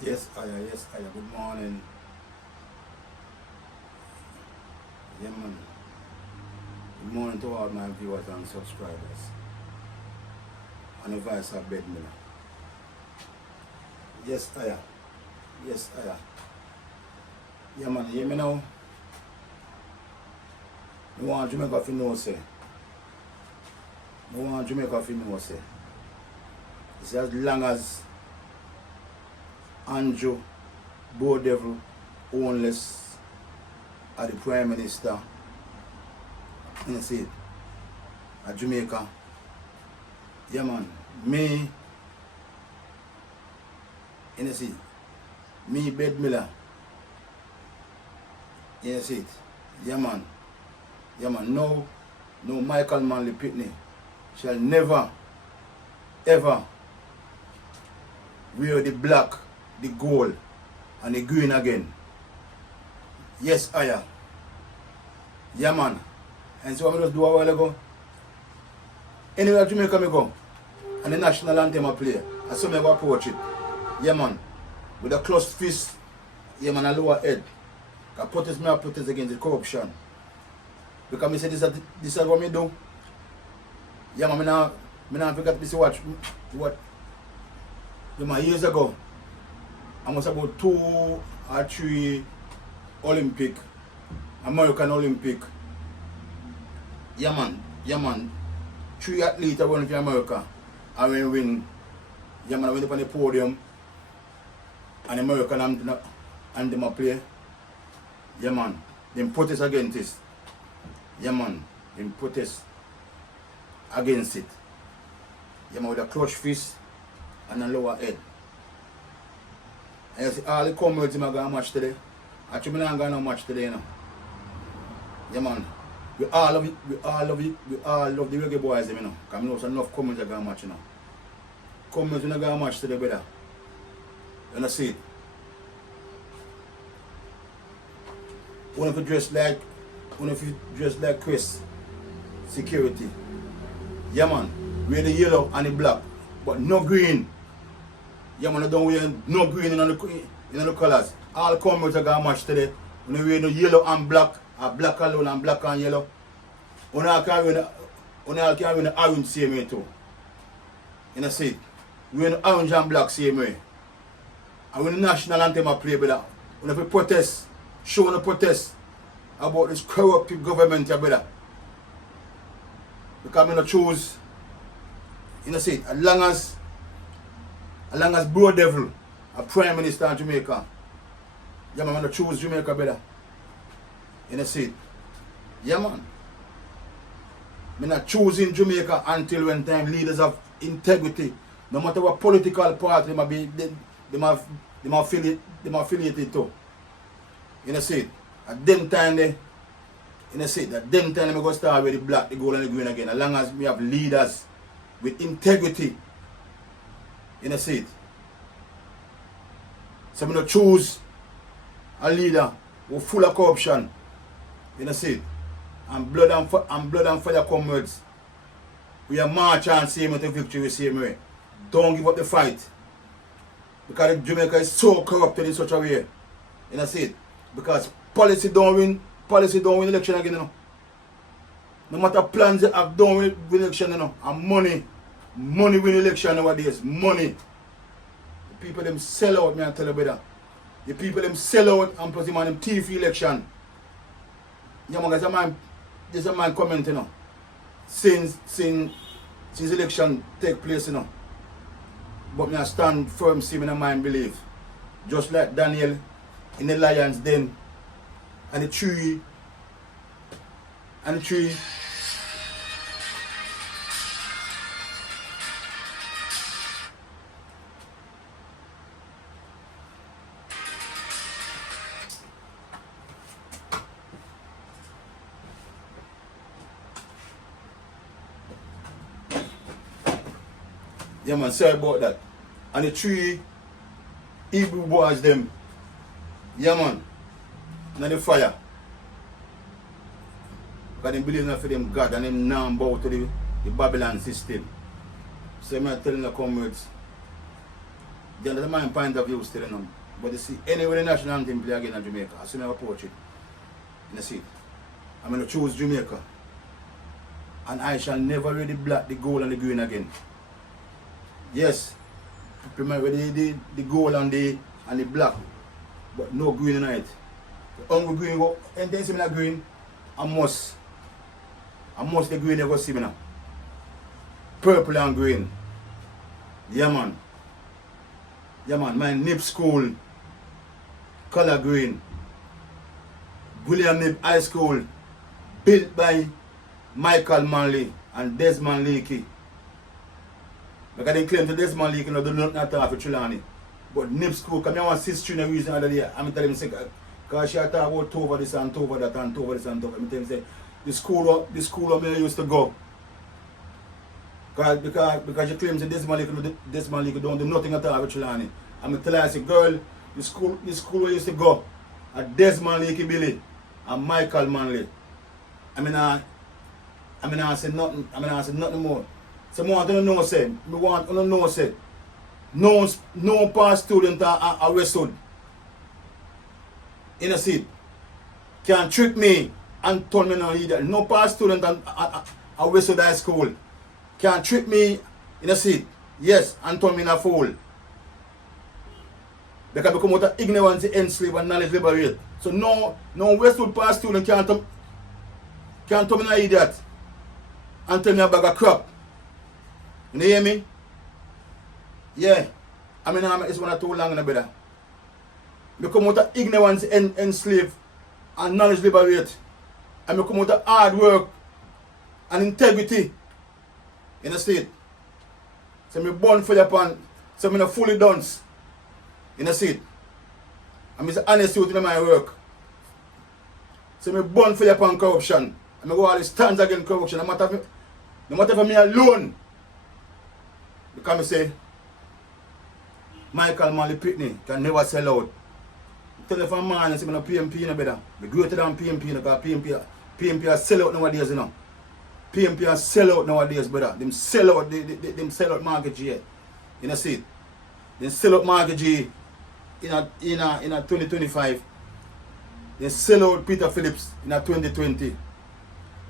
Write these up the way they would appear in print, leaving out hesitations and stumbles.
Yes, Aya, yes, Aya. Good morning. Yeah, man. Good morning to all my viewers and subscribers. And the voice of Bedmiller. Yes, Aya. Yes, Aya. Yeah, man, you hear me now? I want Jamaica to know, say. I want Jamaica to know, say. It's as long as Andrew, Brodevil, Homeless, are the Prime Minister, you see it, at Jamaica. Yeah, man, me, you see, me, Bedmiller, you see it. Yeah, man. Yeah, man, no Michael Manley Pitney shall never, ever wear the black, the gold, and the green again. Yes, Aya. Yeah, man. And so I just do a while ago. Anywhere Jamaica me go, and the national anthem I play, I saw me go approach it. Yeah, man. With a closed fist, yeah, man, a lower head. I protest against the corruption. Because I say this is what I do. Yeah, man, I forget this what years ago, I was about 2 or 3 Olympic, American Olympic. Yeah, man. 3 athletes I won for America. I win. Yeah, man, I went up on the podium. And American anthem I play. Yeah, man. Them protest against this. Yeah, man. Them protest against it. Yeah, man, with a clutch fist and a lower head. And you see all the comrades I'm going to match today. Actually, I'm not going to match today, you know. Yeah, man. We all love the reggae boys, you know. Because I know some enough comrades are going to match, you know. Comrades are going to match today, brother. You know, see it. One of you dress like Chris security. Yeah, man. Wear the yellow and the black, but no green. Yeah, man, I don't wear no green in the colors. All comrades are going to match today. When you wear the yellow and black, or black alone and black and yellow, you can wear the orange same way too. You know, see it. Wear the orange and black same way. And when the national anthem I play, brother, when we protest, show the protest about this corrupt government, brother. Because I don't choose, you know, see it, as long as Brodevil, a Prime Minister of Jamaica, yeah, man, I'm going to choose Jamaica, brother. You know, see it. Yeah, man. I'm not choosing Jamaica until when time leaders of integrity, no matter what political party they affiliated to. You know, see it. At them time they, you know, see it. At them time I'm going to start with the black, the gold and the green again. As long as we have leaders with integrity. You know, see it. So I'm going to choose a leader who's full of corruption. You know, see it. And blood and fire comrades. We are march and same way to victory the same way. Don't give up the fight. Because Jamaica is so corrupted in such a way. You know, see it. Because policy don't win election again, you know. No matter plans they have, don't win election, you know. And money win election nowadays. Money. The people them sell out, me and tell you brother. The people them sell out and plus them on them TV election. Yeah, man, there's a man commenting, you know. Since election take place, you know. But me I stand firm, see me in mind believe. Just like Daniel in the lion's den and the tree. Yeah, man, sorry about that. And the 3 Hebrew boys them. Yeah, man. And the fire. Because they believe in for them God and them now bow to the Babylon system. So I'm telling the comrades, That's my point of view still, you know. But you see, anyway the national anthem play again in Jamaica, I see me approach it. You see, I'm going to choose Jamaica. And I shall never wear the black, the gold and the green again. Yes, remember the gold and the black, but no green in it. The hungry green go, anything similar green, I must the green you go see me now. Purple and green. Yeah man. Yeah man, my Nip school, color green. William Nip High School, built by Michael Manley and Desmond Leakey. Because they claim to Desmond Leakey no do nothing at all for Trelawney. But Nip school, come here one sister in the reason other day, I'm telling him, because she talk about over this and over that and over this and over. I'm telling him, the school where I used to go. Because you claim that Desmond Leakey don't do nothing at all for Trelawney. I'm telling her, I say, girl, the school where I used to go, at Desmond Leakey Billy and Michael Manley. I say nothing more. So I want to know, say, no past student are arrested. In a seat. Can trick me and tell me no either. No past student are arrested at school. Can trick me in a seat. Yes, and tell me in a fool. They can become out of ignorance, enslave, and knowledge liberate. So no Westwood past student can't tell me no idiot and tell me a bag of crap. You hear me? Yeah. It's one or too long in the better. Become out of ignorance, enslave, and knowledge liberate. And become out of hard work and integrity in the state. So me born for Japan, so me not fully dance in the state. I'm honest youth in my work. So me born for Japan corruption. And I go all the stands against corruption. No matter for me alone. Because I say, Michael Manley Pitney can never sell out. Tell if a man and say, I'm not PMP no better. I'm greater than PMP because PMP are sell out nowadays, you know. PMP are sell out nowadays, brother. Them sell out, them sell out Market G. You know, see it? They sell out Market G in a 2025. They sell out Peter Phillips in a 2020.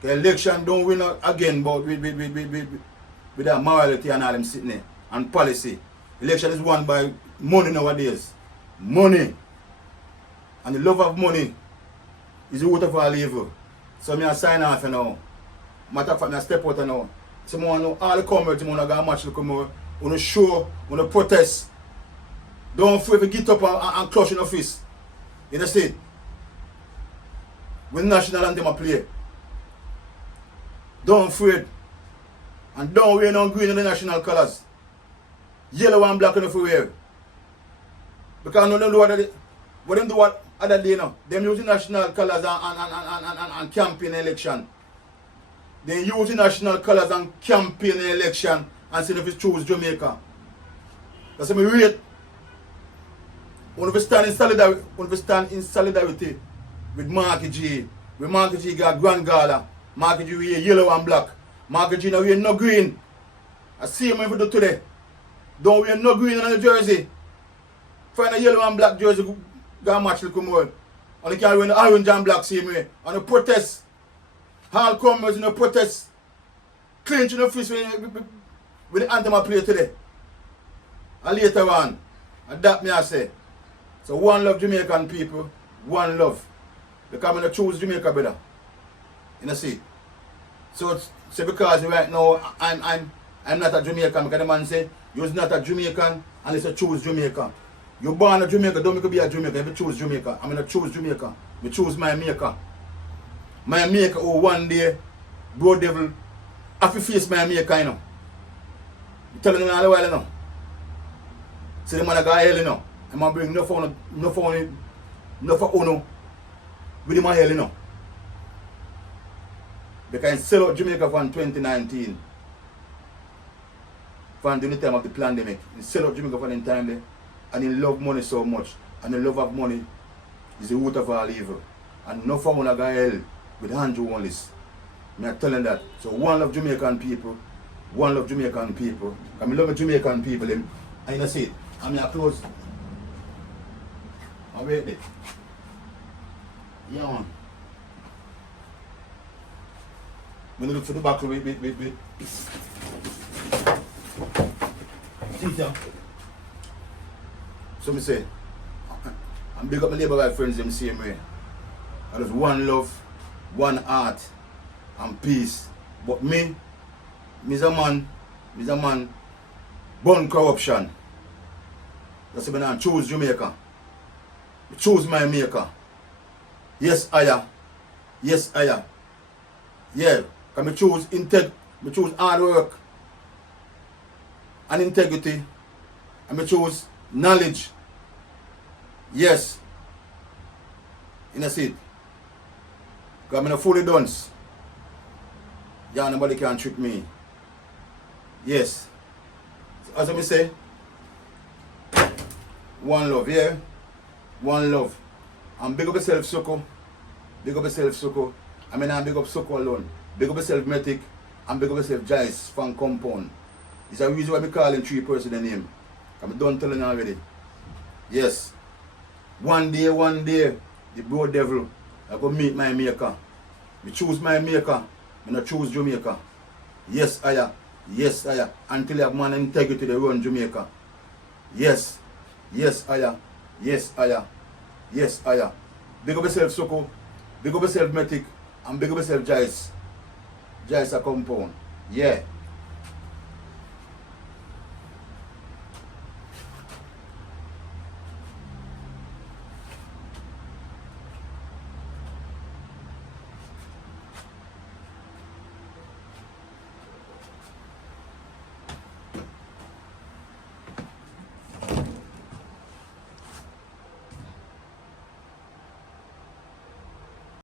The election don't win again, but with that morality and all them sitting there and policy. Election is won by money nowadays. Money. And the love of money is the root of all evil. So I sign off now. Matter of fact, I step out now. So I know all the comrades, I got a match to come out. I want to show, I want to protest. Don't afraid to get up and clutch in the fist. You understand? When national anthem I play. Don't afraid. And don't wear no green in the national colours. Yellow and black enough to wear. Because no know what them do what other day now. Them using national colours and campaign election. They using national colours and campaign election and see if it's choose Jamaica. That's what I rate. When we stand in solidarity with Marky G. With Marky G got Grand Gala. Marky G wear yellow and black. Marky G now wear no green. I see him every day today. Don't wear no green on the jersey. Find a yellow and black jersey, go match the come on. And you can't wear the orange and black same way. And the protest. All comers in the protest. Clinch in the fist with the anthem I play today. And later on, and that me I say. So one love Jamaican people, one love. Because I'm going to choose Jamaica better. You know see? So because right now I'm not a Jamaican, because the man say, you're not a Jamaican unless you choose Jamaica. You're born a Jamaica, don't make you be a Jamaican if you choose Jamaica. I'm going to choose Jamaica. I choose my maker. My maker who one day, Brodevil, have to face my maker, you know. I'm telling you all the while, you know. So the man got hell, you know. I'm going to bring no for Uno with my hell, you know. Because he sell out Jamaica from 2019. From during the time of the pandemic. He sell out Jamaica for the time there. And he love money so much. And the love of money is the root of all evil. And no for Uno got hell with Andrew Wallace. I'm telling that. So one love Jamaican people. One love Jamaican people. I love Jamaican people. And you know see it. I'm here close. I'll wait there. Yeah, man. I'm going to look for the buckle. Wait. See, so me say, I'm big up my labor right friends them same way. And there's one love, one heart, and peace. But me's a man, born corruption. That's why I choose Jamaica. I choose my maker. Yes, I. Yeah, can I choose I choose hard work and integrity. And I choose knowledge. Yes. You know see it. Because I'm not fully dunce. Yeah, nobody can trick me. Yes. As I say, one love, yeah? One love. And big up yourself, Soko. Big up yourself, Soko. I mean, I'm big up Soko alone. Big up yourself, Metic. And big up yourself, Jice from Compound. It's a reason why I'm calling 3 person the name. I'm done telling you already. Yes. One day, the Brodevil, I go meet my maker. I choose my maker. I not choose Jamaica. Yes, I. Until I have man integrity to run Jamaica. Yes, I. Big up yourself, Soko. Big up yourself, Metic. And big up yourself, Jice. Jice a Compound. Yeah.